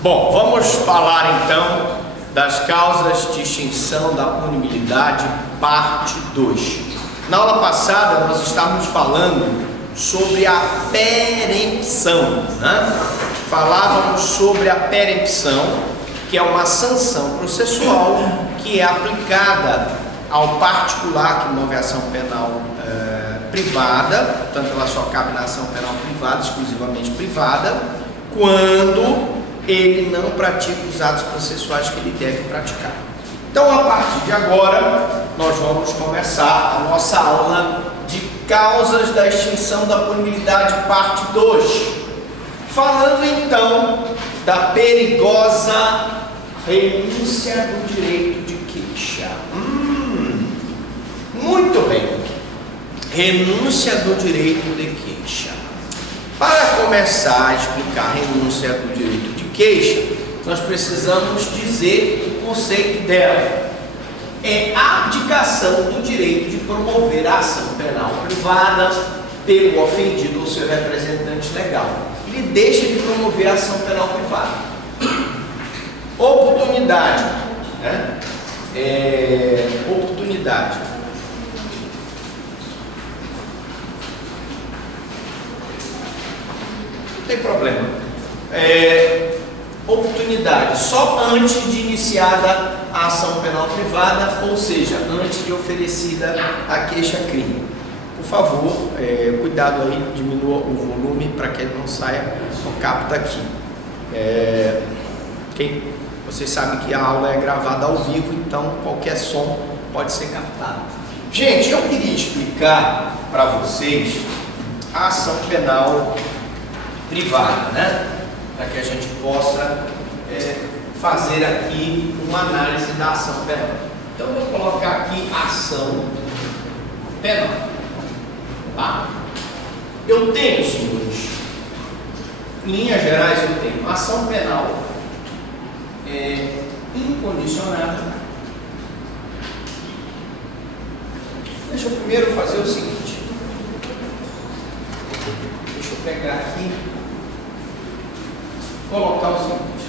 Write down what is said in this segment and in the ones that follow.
Bom, vamos falar então das causas de extinção da punibilidade, parte 2. Na aula passada nós estávamos falando sobre a perempção, né? Falávamos sobre a perempção, que é uma sanção processual que é aplicada ao particular que move a ação penal privada, portanto ela só cabe na ação penal privada, exclusivamente privada, quando ele não pratica os atos processuais que ele deve praticar. Então, a partir de agora, nós vamos começar a nossa aula de causas da extinção da punibilidade, parte 2. Falando então da perigosa renúncia do direito de queixa. Muito bem. Renúncia do direito de queixa. Para começar a explicar a renúncia do direito de queixa, nós precisamos dizer o conceito dela. É a abdicação do direito de promover a ação penal privada pelo ofendido ou seu representante legal. Ele deixa de promover a ação penal privada. Oportunidade, né? Oportunidade. Não tem problema. Oportunidade só antes de iniciada a ação penal privada, ou seja, antes de oferecida a queixa-crime. Por favor, cuidado aí, diminua o volume para que ele não saia o capta aqui. Vocês sabem que a aula é gravada ao vivo, então qualquer som pode ser captado. Gente, eu queria explicar para vocês a ação penal privada, né? Para que a gente possa fazer aqui uma análise da ação penal. Então, eu vou colocar aqui ação penal. Tá? Eu tenho, senhores, em linhas gerais, eu tenho ação penal incondicionada. Deixa eu primeiro fazer o seguinte. Deixa eu pegar aqui, colocar o seguinte.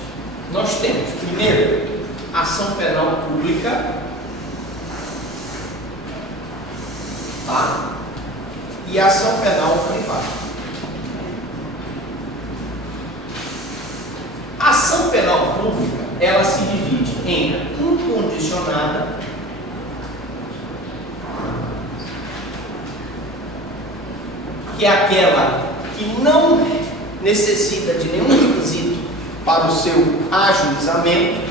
Nós temos, primeiro, ação penal pública, tá? E ação penal privada. A ação penal pública, ela se divide em incondicionada que é aquela que não necessita de nenhum requisito para o seu ajuizamento,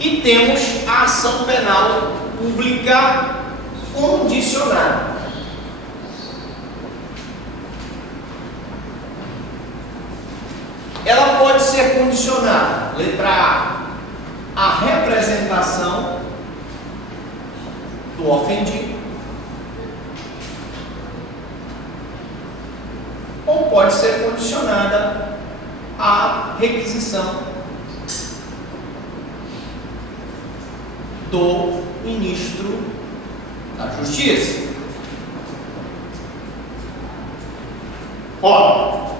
e temos a ação penal pública condicionada. Ela pode ser condicionada, letra A, a representação do ofendido, ou pode ser condicionada à requisição do ministro da Justiça. Ó,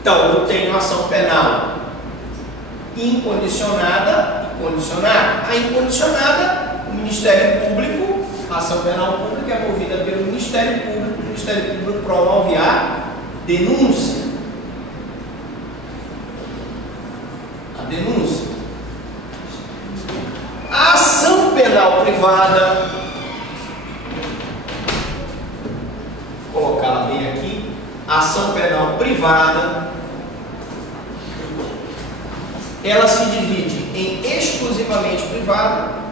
então eu tenho ação penal incondicionada e condicionada. A incondicionada, o Ministério Público, a ação penal pública é movida pelo Ministério Público. O Ministério Público promove a denúncia. A denúncia. A ação penal privada, vou colocá-la bem aqui. A ação penal privada, ela se divide em exclusivamente privada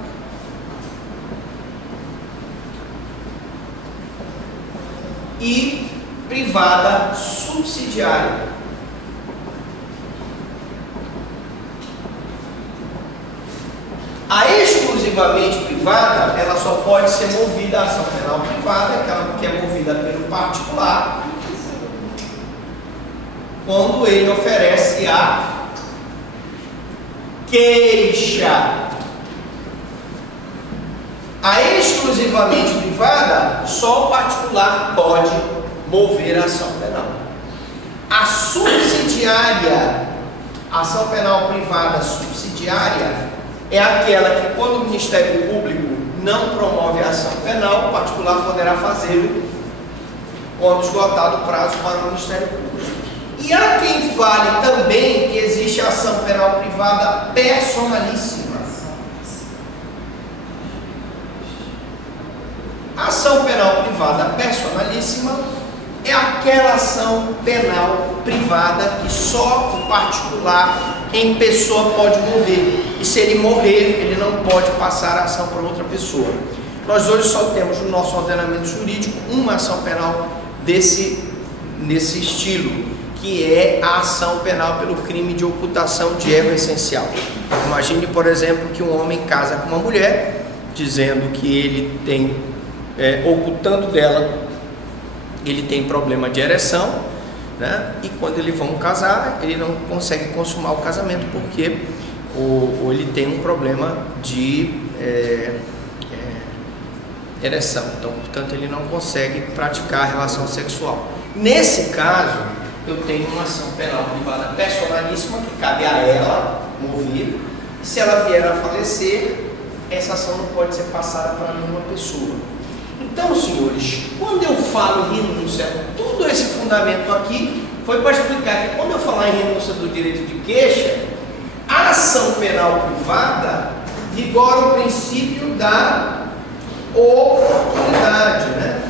e privada subsidiária. A exclusivamente privada, ela só pode ser movida, a ação penal privada, aquela que é movida pelo particular, quando ele oferece a queixa. A exclusivamente privada, só o particular pode mover a ação penal. A subsidiária subsidiária, a ação penal privada subsidiária é aquela que, quando o Ministério Público não promove a ação penal, o particular poderá fazê-lo quando esgotado o prazo para o Ministério Público. E há quem fale também que existe a ação penal privada personalíssima. A ação penal privada personalíssima é aquela ação penal privada que só o particular em pessoa pode mover. E se ele morrer, ele não pode passar a ação para outra pessoa. Nós hoje só temos no nosso ordenamento jurídico uma ação penal nesse estilo, que é a ação penal pelo crime de ocultação de erro essencial. Imagine, por exemplo, que um homem casa com uma mulher, dizendo que ele tem, ocultando dela, ele tem problema de ereção, né? E quando eles vão casar, ele não consegue consumar o casamento, porque ou ele tem um problema de ereção, então, portanto, ele não consegue praticar a relação sexual. Nesse caso, eu tenho uma ação penal privada personalíssima, que cabe a ela mover, e se ela vier a falecer, essa ação não pode ser passada para nenhuma pessoa. Então, senhores, quando eu falo em renúncia, todo esse fundamento aqui foi para explicar que quando eu falar em renúncia do direito de queixa, a ação penal privada vigora o princípio da oportunidade, né?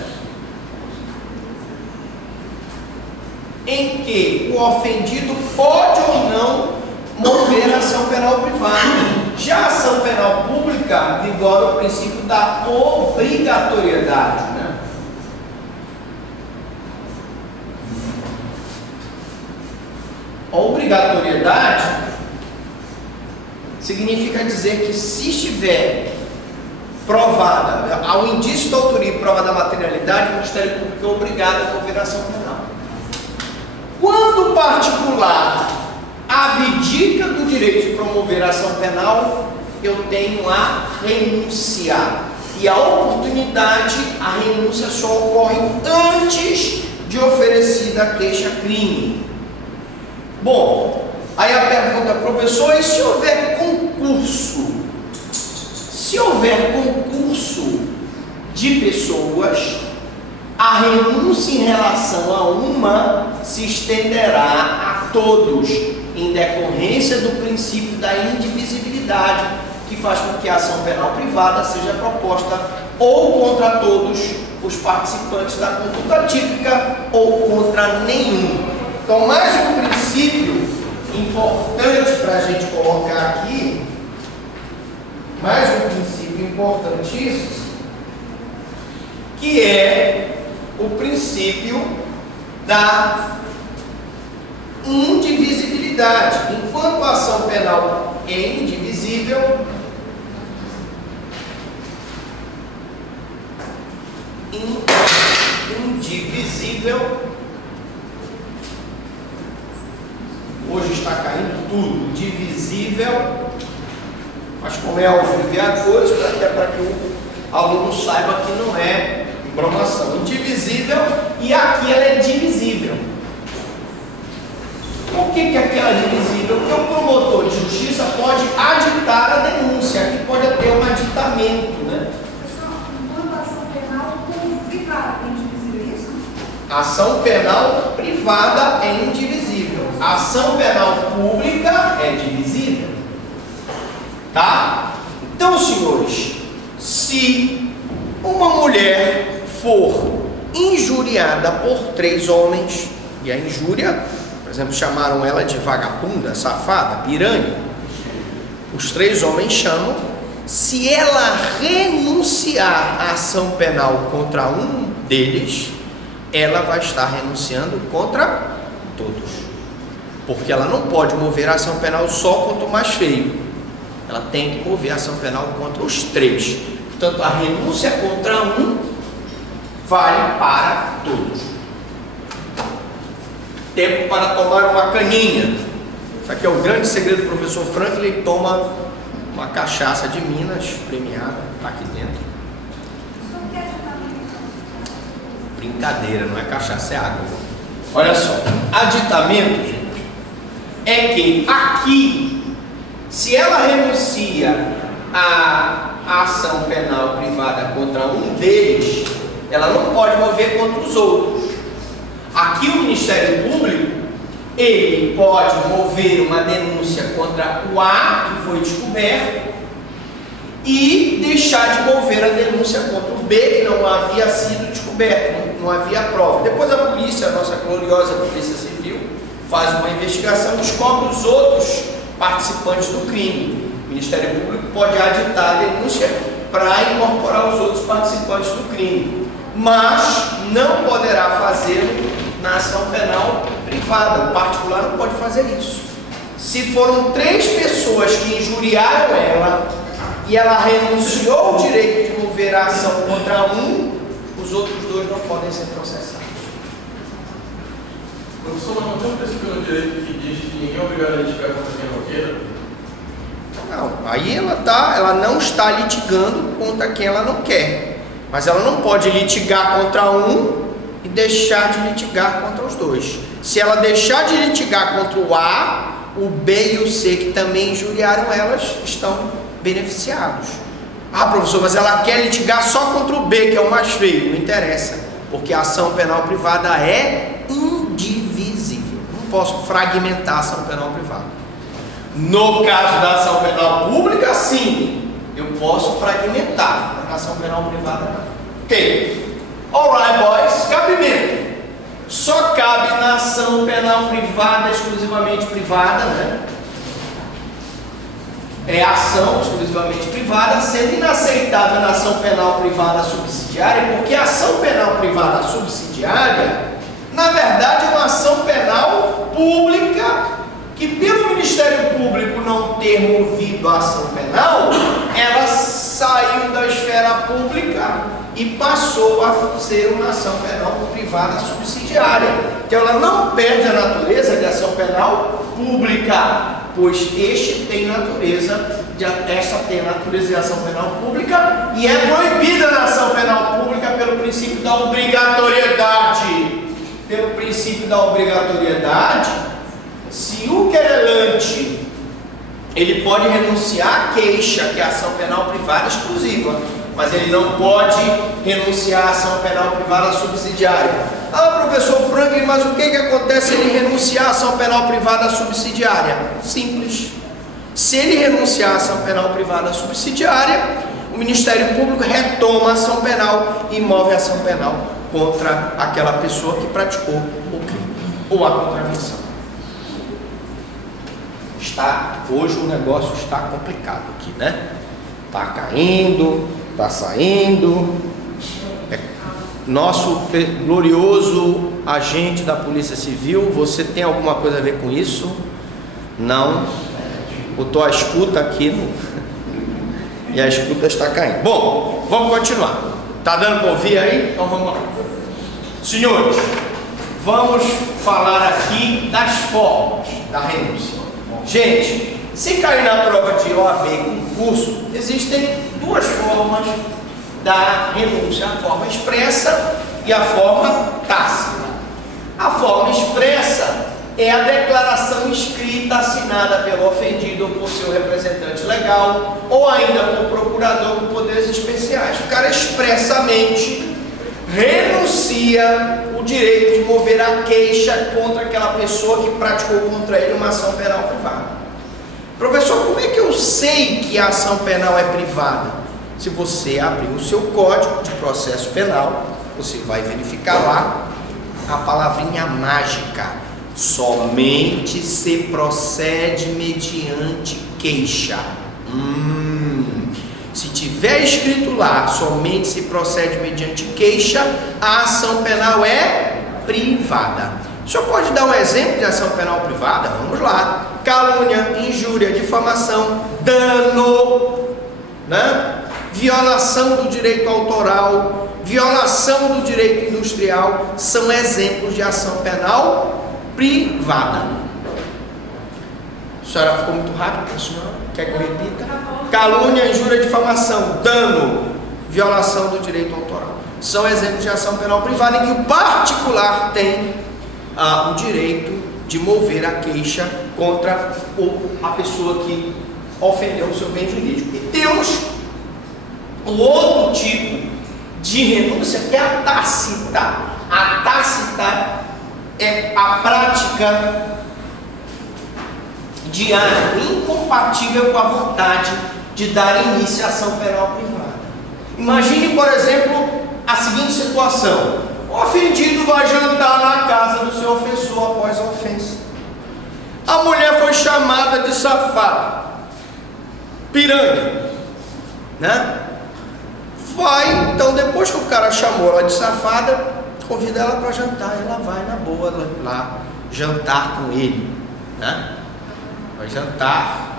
Em que o ofendido pode ou não mover a ação penal privada. Já a ação penal pública vigora o princípio da obrigatoriedade, né? A obrigatoriedade significa dizer que se estiver provada, ao indício da autoria e prova da materialidade, o Ministério Público é obrigado a mover a ação penal. Quando o particular abdica do direito de promover a ação penal, eu tenho a renúncia. E a oportunidade, a renúncia só ocorre antes de oferecida a queixa-crime. Bom, aí a pergunta, professor, e se houver concurso? Se houver concurso de pessoas, a renúncia em relação a uma se estenderá a todos, em decorrência do princípio da indivisibilidade, que faz com que a ação penal privada seja proposta ou contra todos os participantes da conduta típica ou contra nenhum. Então, mais um princípio importante para a gente colocar aqui, mais um princípio importantíssimo, que é o princípio da indivisibilidade. Enquanto a ação penal é indivisível, hoje está caindo tudo, divisível, mas como é ao vivo e a cores, até para que o aluno saiba que não é bromação. Indivisível, e aqui ela é divisível. Por que aqui ela é divisível? Porque o promotor de justiça pode aditar a denúncia, aqui pode ter um aditamento, né? Enquanto a ação penal privada é indivisível, isso? A ação penal privada é indivisível. A ação penal pública é divisível. Tá? Então, senhores, se uma mulher for injuriada por 3 homens, e a injúria, por exemplo, chamaram ela de vagabunda, safada, piranha, os 3 homens chamam, se ela renunciar à ação penal contra um deles, ela vai estar renunciando contra todos, porque ela não pode mover a ação penal só contra o mais feio, ela tem que mover a ação penal contra os 3. Portanto, a renúncia contra um vale para todos. Tempo para tomar uma caninha. Isso aqui é o grande segredo do professor Franklin. Ele toma uma cachaça de Minas premiada, está aqui dentro. Brincadeira, não é cachaça, é água. Olha só, aditamento, gente, é que aqui, se ela renuncia à ação penal privada contra um deles, ela não pode mover contra os outros. Aqui o Ministério Público, ele pode mover uma denúncia contra o A, que foi descoberto, e deixar de mover a denúncia contra o B, que não havia sido descoberto, não havia prova. Depois a polícia, a nossa gloriosa Polícia Civil, faz uma investigação, descobre os outros participantes do crime. O Ministério Público pode aditar a denúncia para incorporar os outros participantes do crime, mas não poderá fazê-lo na ação penal privada. O particular não pode fazer isso. Se foram 3 pessoas que injuriaram ela e ela renunciou ao direito de mover a ação contra um, os outros 2 não podem ser processados. Professor, mas não tem um princípio no direito que diz que ninguém é obrigado a litigar contra quem não queira? Não, aí ela não está litigando contra quem ela não quer, mas ela não pode litigar contra um e deixar de litigar contra os 2. Se ela deixar de litigar contra o A, o B e o C, que também injuriaram elas, estão beneficiados. Ah, professor, mas ela quer litigar só contra o B, que é o mais feio. Não interessa, porque a ação penal privada é indivisível. Não posso fragmentar a ação penal privada. No caso da ação penal pública, sim, eu posso fragmentar. Na ação penal privada, não. Ok. Alright, boys. Cabimento. Só cabe na ação penal privada, exclusivamente privada, né? É ação exclusivamente privada, sendo inaceitável na ação penal privada subsidiária, porque a ação penal privada subsidiária, na verdade, é uma ação penal pública que, pelo Ministério Público não ter movido a ação penal, ela saiu da esfera pública e passou a ser uma ação penal privada subsidiária. Então ela não perde a natureza de ação penal pública, pois esta tem a natureza de ação penal pública e é proibida na ação penal pública pelo princípio da obrigatoriedade. Pelo princípio da obrigatoriedade, se o querelante ele pode renunciar à queixa, que é a ação penal privada exclusiva, mas ele não pode renunciar à ação penal privada subsidiária. Ah, professor Franklin, mas o que acontece se ele renunciar à ação penal privada subsidiária? Simples. Se ele renunciar à ação penal privada subsidiária, o Ministério Público retoma a ação penal e move a ação penal contra aquela pessoa que praticou o crime ou a contravenção. Hoje o negócio está complicado aqui, né? Está caindo, está saindo. Nosso glorioso agente da Polícia Civil, você tem alguma coisa a ver com isso? Não. Botou a escuta aqui e a escuta está caindo. Bom, vamos continuar. Tá dando para ouvir aí? Então vamos lá. Senhores, vamos falar aqui das formas da renúncia. Gente, se cair na prova de OAB concurso, existem 2 formas da renúncia, a forma expressa e a forma tácita. A forma expressa é a declaração escrita assinada pelo ofendido ou por seu representante legal ou ainda por procurador com poderes especiais. O cara expressamente renuncia o direito de mover a queixa contra aquela pessoa que praticou contra ele uma ação penal privada. Professor, como é que eu sei que a ação penal é privada? Se você abrir o seu código de processo penal, você vai verificar lá a palavrinha mágica: somente se procede mediante queixa. Se tiver escrito lá, somente se procede mediante queixa, a ação penal é privada. O senhor pode dar um exemplo de ação penal privada? Vamos lá. Calúnia, injúria, difamação, dano, né? Violação do direito autoral, violação do direito industrial, são exemplos de ação penal privada. A senhora ficou muito rápida, a senhora? Quer que eu repita? Calúnia, injúria, difamação, dano, violação do direito autoral. São exemplos de ação penal privada em que o particular tem o direito de mover a queixa contra a pessoa que ofendeu o seu bem jurídico. E temos um outro tipo de renúncia que é a tácita. A tácita é a prática diária, incompatível com a vontade de dar início à ação penal privada. Imagine, por exemplo, a seguinte situação: o ofendido vai jantar na casa do seu ofensor após a ofensa. A mulher foi chamada de safada, piranha, né? Vai, então depois que o cara chamou ela de safada, convida ela para jantar. Ela vai na boa lá jantar com ele, né? Vai jantar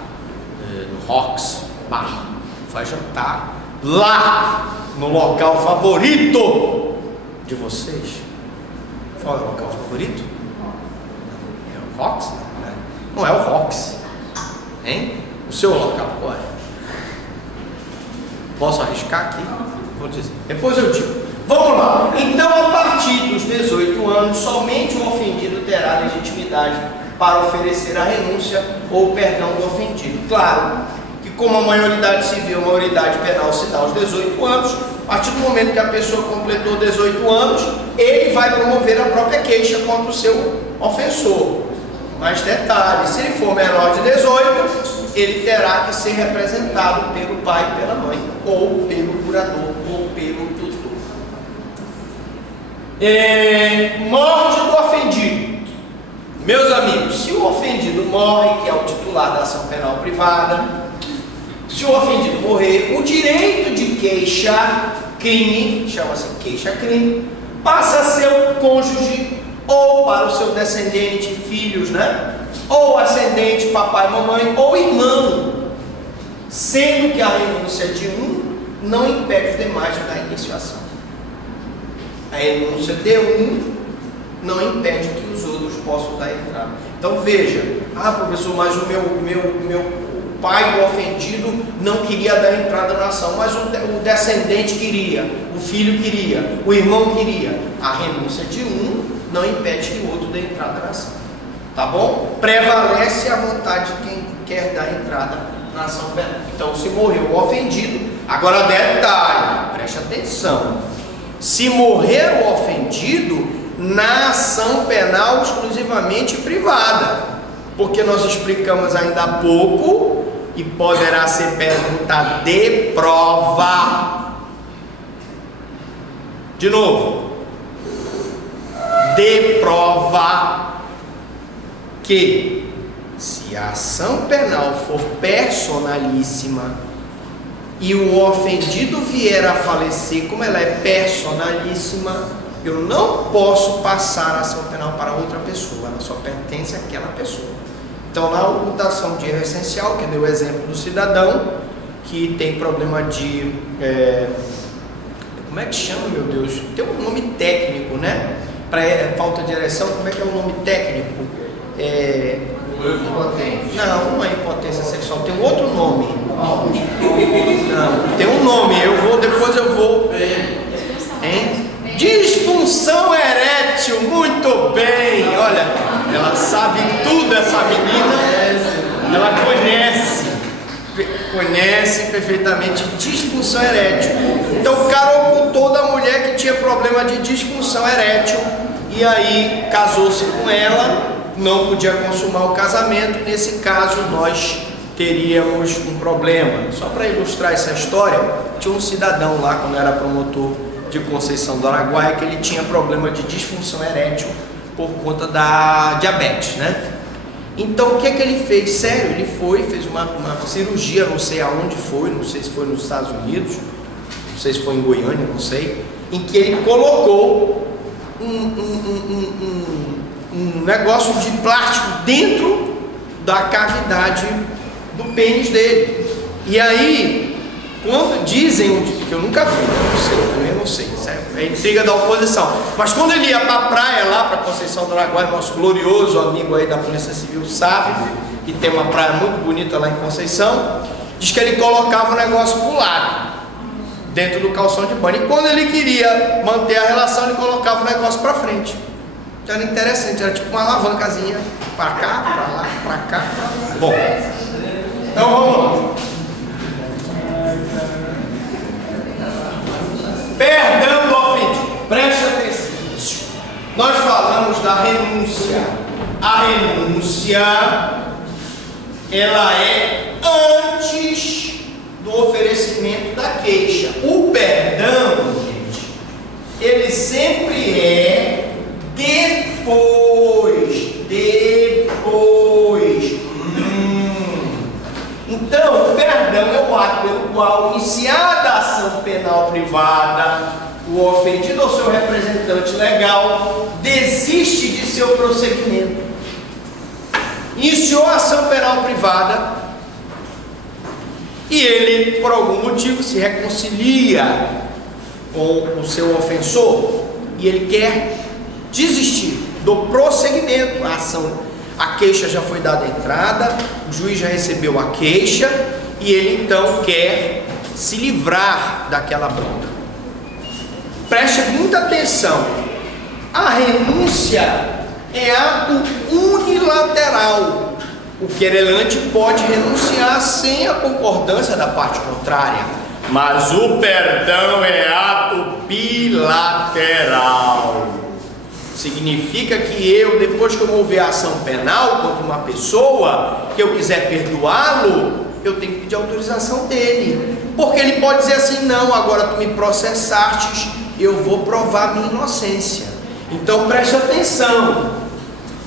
no Rox Bar, vai jantar lá no local favorito de vocês. Qual é o local favorito? É o Rox? Não, né? Não é o Rox, hein? O seu local, qual é? Posso arriscar aqui? Vou dizer. Depois eu digo. Vamos lá. Então, a partir dos 18 anos, somente o ofendido terá legitimidade para oferecer a renúncia ou o perdão do ofendido. Claro que, como a maioridade civil, a maioridade penal se dá aos 18 anos, a partir do momento que a pessoa completou 18 anos, ele vai promover a própria queixa contra o seu ofensor. Mas detalhe, se ele for menor de 18, ele terá que ser representado pelo pai e pela mãe, ou pelo curador, ou pelo tutor. Morte do ofendido. Meus amigos, se o ofendido morre, que é o titular da ação penal privada, se o ofendido morrer, o direito de queixa-crime, chama-se queixa-crime, passa a ser o cônjuge ou para o seu descendente, filhos, né? Ou ascendente, papai, mamãe, ou irmão, sendo que a renúncia de um não impede os demais de dar início à ação. A renúncia de um não impede que os outros possam dar entrada. Então veja, professor, mas o meu pai do ofendido não queria dar entrada na ação, mas o descendente queria, o filho queria, o irmão queria. A renúncia de um não impede que o outro dê entrada na ação. Tá bom? Prevalece a vontade de quem quer dar entrada na ação penal. Então, se morreu o ofendido, agora detalhe, preste atenção. Se morrer o ofendido, na ação penal exclusivamente privada, porque nós explicamos ainda há pouco, e poderá ser pergunta de prova. De novo, de prova que se a ação penal for personalíssima e o ofendido vier a falecer, como ela é personalíssima, eu não posso passar a ação penal para outra pessoa, ela só pertence àquela pessoa. Então, na ocultação de erro essencial, que deu o exemplo do cidadão que tem problema de como é que chama, meu Deus? Tem um nome técnico, né? Para falta de ereção, como é que é o nome técnico? Não é impotência sexual, tem um outro nome. Não, tem um nome, depois eu vou. Hein? Disfunção erétil, muito bem. Olha, ela sabe tudo, essa menina. Ela conhece perfeitamente disfunção erétil. Então o cara ocultou da mulher que tinha problema de disfunção erétil e aí casou-se com ela, não podia consumar o casamento. Nesse caso nós teríamos um problema. Só para ilustrar essa história, tinha um cidadão lá, quando era promotor de Conceição do Araguaia, que ele tinha problema de disfunção erétil por conta da diabetes, né? Então o que ele fez? Sério, ele fez uma cirurgia, não sei aonde foi, não sei se foi nos Estados Unidos, não sei se foi em Goiânia, não sei, em que ele colocou um negócio de plástico dentro da cavidade do pênis dele. E aí, quando dizem, que eu nunca vi, eu não sei, é intriga da oposição, mas quando ele ia para a praia lá, para Conceição do Araguaia, nosso glorioso amigo aí da Polícia Civil sabe, que tem uma praia muito bonita lá em Conceição, diz que ele colocava o negócio pro lado, dentro do calção de banho, e quando ele queria manter a relação, ele colocava o negócio para frente. Era interessante, era tipo uma alavancazinha para cá, para lá, para cá. Bom, então vamos lá. Perdão do ofendido. Preste atenção. Nós falamos da renúncia. A renúncia, ela é antes do oferecimento da queixa. O perdão, gente, ele sempre é depois. Então, o perdão é o ato pelo qual, iniciada a ação penal privada, o ofendido ou seu representante legal desiste de seu prosseguimento. Iniciou a ação penal privada e ele, por algum motivo, se reconcilia com o seu ofensor e ele quer desistir do prosseguimento. A queixa já foi dada a entrada, o juiz já recebeu a queixa e ele então quer se livrar daquela bronca. Preste muita atenção. A renúncia é ato unilateral. O querelante pode renunciar sem a concordância da parte contrária, mas o perdão é ato bilateral. Significa que eu, depois que eu mover a ação penal contra uma pessoa, que eu quiser perdoá-lo, eu tenho que pedir autorização dele. Porque ele pode dizer assim: não, agora tu me processaste, eu vou provar minha inocência. Então preste atenção.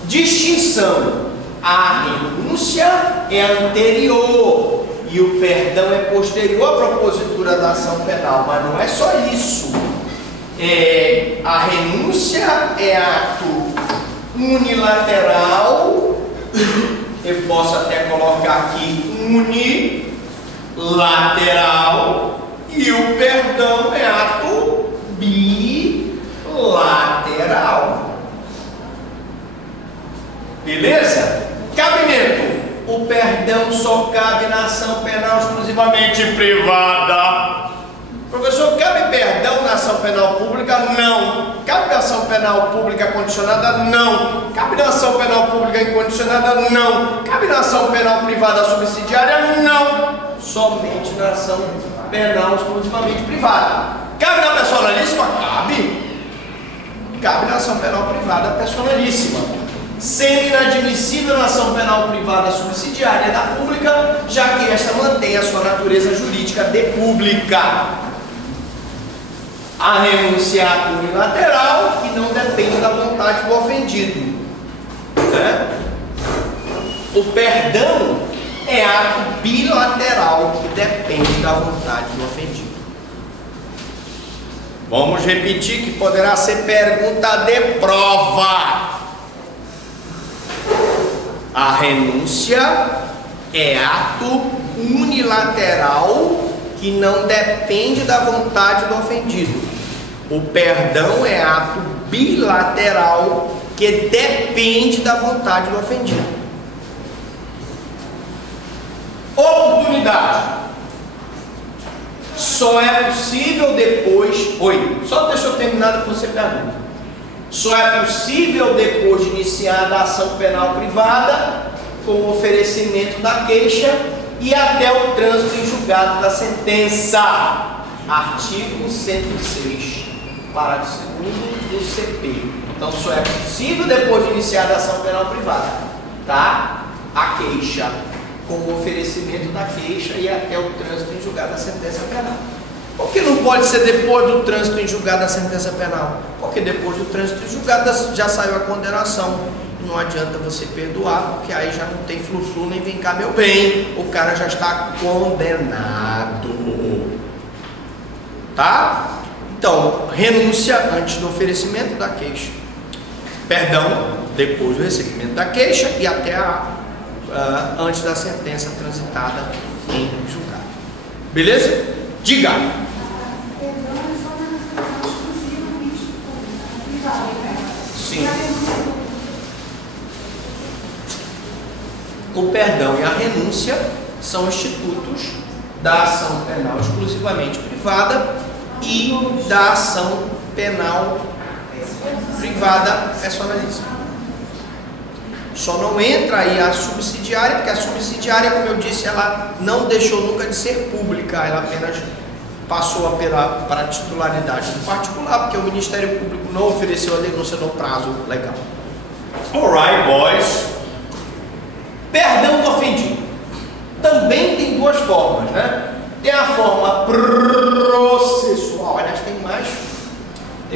Distinção: a renúncia é anterior e o perdão é posterior à propositura da ação penal. Mas não é só isso. A renúncia é ato unilateral, eu posso até colocar aqui unilateral, e o perdão é ato bilateral. Beleza? Cabimento: o perdão só cabe na ação penal exclusivamente privada. Professor, cabe perdão na ação penal pública? Não. Cabe na ação penal pública condicionada? Não. Cabe na ação penal pública incondicionada? Não. Cabe na ação penal privada subsidiária? Não. Somente na ação penal exclusivamente privada. Cabe na personalíssima? Cabe. Cabe na ação penal privada personalíssima. Sendo inadmissível na ação penal privada subsidiária da pública, já que esta mantém a sua natureza jurídica de pública. A renúncia é ato unilateral e não depende da vontade do ofendido. O perdão é ato bilateral que depende da vontade do ofendido. Vamos repetir que poderá ser pergunta de prova. A renúncia é ato unilateral que não depende da vontade do ofendido. O perdão é ato bilateral que depende da vontade do ofendido. Oportunidade: só é possível depois... Só deixa eu terminar depois você pergunta. Só é possível depois de iniciada a ação penal privada, com o oferecimento da queixa e até o trânsito em julgado da sentença. Artigo 106, parágrafo 2º do CP. Então só é possível depois de iniciada a ação penal privada, tá? A queixa, com o oferecimento da queixa e até o trânsito em julgado da sentença penal. Por que não pode ser depois do trânsito em julgado da sentença penal? Porque depois do trânsito em julgado já saiu a condenação. Não adianta você perdoar, porque aí já não tem flu-flu nem vem cá meu bem. O cara já está condenado. Tá? Então, renúncia antes do oferecimento da queixa. Perdão depois do recebimento da queixa e até antes da sentença transitada em julgado. Beleza? Diga. Sim. O perdão e a renúncia são institutos da ação penal exclusivamente privada e da ação penal privada, personalíssima. Só não entra aí a subsidiária, porque a subsidiária, como eu disse, ela não deixou nunca de ser pública, ela apenas passou para a titularidade do particular, porque o Ministério Público não ofereceu a denúncia no prazo legal. Alright, boys. Perdão do ofendido. Também tem duas formas, né? Tem a forma processual, aliás, tem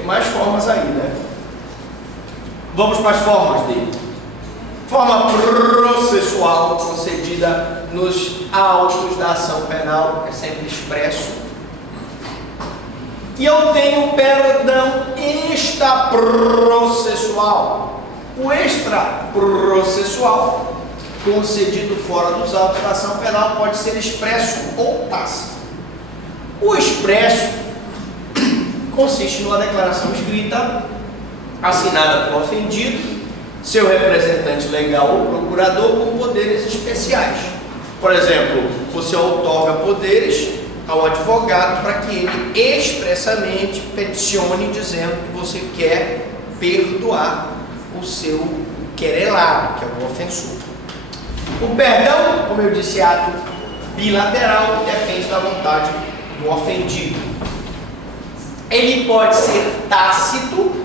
mais formas aí, né? Vamos para as formas dele. Forma processual concedida nos autos da ação penal, é sempre expresso. E eu tenho o perdão extraprocessual. O extraprocessual, concedido fora dos autos da ação penal, pode ser expresso ou tácito. O expresso consiste numa declaração escrita, assinada pelo ofendido, seu representante legal ou procurador com poderes especiais. Por exemplo, você outorga poderes ao advogado para que ele expressamente peticione dizendo que você quer perdoar o seu querelado, que é o ofensor. O perdão, como eu disse, é ato bilateral, depende da vontade do ofendido. Ele pode ser tácito,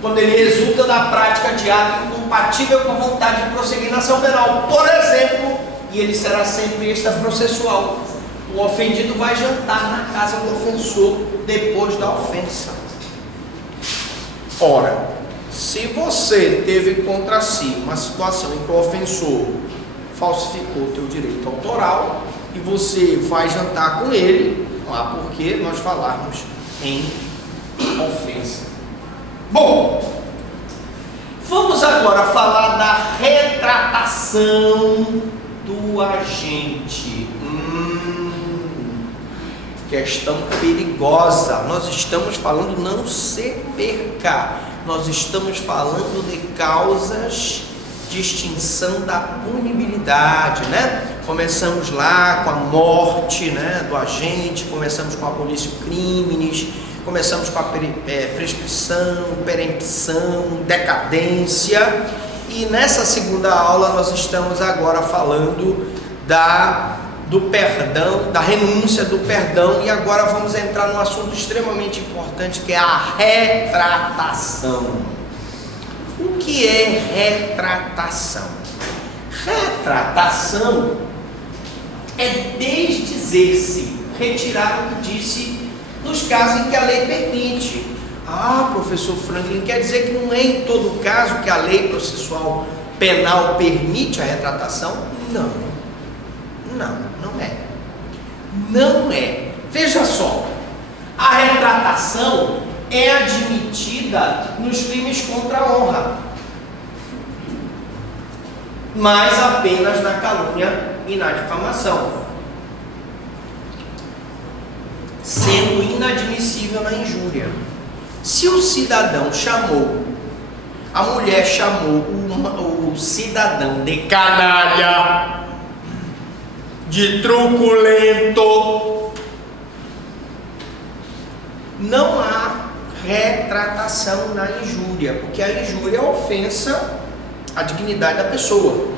quando ele resulta da prática de ato incompatível com a vontade de prosseguir na ação penal. Por exemplo, e ele será sempre extraprocessual, o ofendido vai jantar na casa do ofensor depois da ofensa. Ora, se você teve contra si uma situação em que o ofensor falsificou o teu direito autoral e você vai jantar com ele, não há por que nós falarmos em ofensa. Bom, vamos agora falar da retratação do agente. Questão perigosa. Nós estamos falando, não se perca, nós estamos falando de causas de extinção da punibilidade, né? Começamos lá com a morte, né, do agente, começamos com a abolição crimes, começamos com a prescrição, perempção, decadência, e nessa segunda aula nós estamos agora falando do perdão, da renúncia do perdão, e agora vamos entrar num assunto extremamente importante, que é a retratação. O que é retratação? Retratação é desdizer-se, retirar o que disse nos casos em que a lei permite. Ah, professor Franklin, quer dizer que não é em todo caso que a lei processual penal permite a retratação? Não, não é. Não é. Veja só, a retratação é admitida nos crimes contra a honra, mas apenas na calúnia e na difamação, sendo inadmissível na injúria. Se o cidadão chamou, a mulher chamou o cidadão de canalha, de truculento, não há retratação na injúria, porque a injúria é a ofensa à dignidade da pessoa.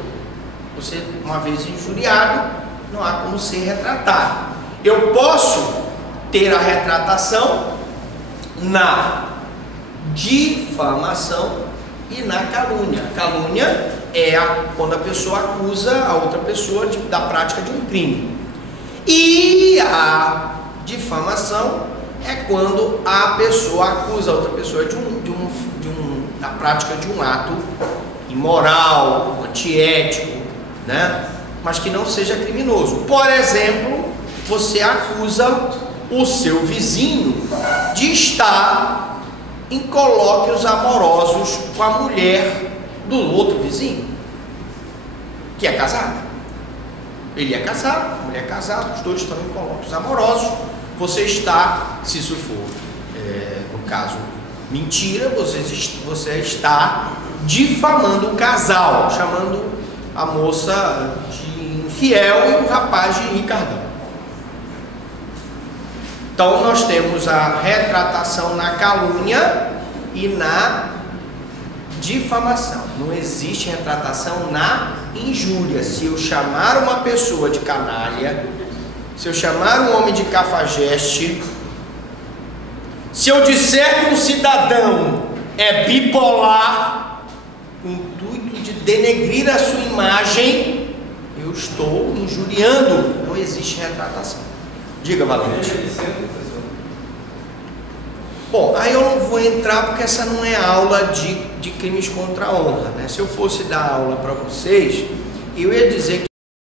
Você, uma vez injuriado, não há como ser retratado. Eu posso ter a retratação na difamação e na calúnia. Calúnia é quando a pessoa acusa a outra pessoa da prática de um crime. E a difamação é quando a pessoa acusa a outra pessoa da prática de um ato imoral, antiético, né? Mas que não seja criminoso. Por exemplo, você acusa o seu vizinho de estar em colóquios amorosos com a mulher do outro vizinho, que é casada. Ele é casado, a mulher é casada, os dois estão em colóquios amorosos. Você está, se isso for, no caso, mentira, você está difamando o casal, chamando a moça de infiel e o rapaz de ricardão. Então nós temos a retratação na calúnia e na difamação. Não existe retratação na injúria. Se eu chamar uma pessoa de canalha, se eu chamar um homem de cafajeste, se eu disser que um cidadão é bipolar, com o intuito de denegrir a sua imagem, eu estou injuriando. Não existe retratação. Diga, Valente. Bom, aí eu não vou entrar porque essa não é aula de crimes contra a honra, né? Se eu fosse dar aula para vocês, eu ia dizer que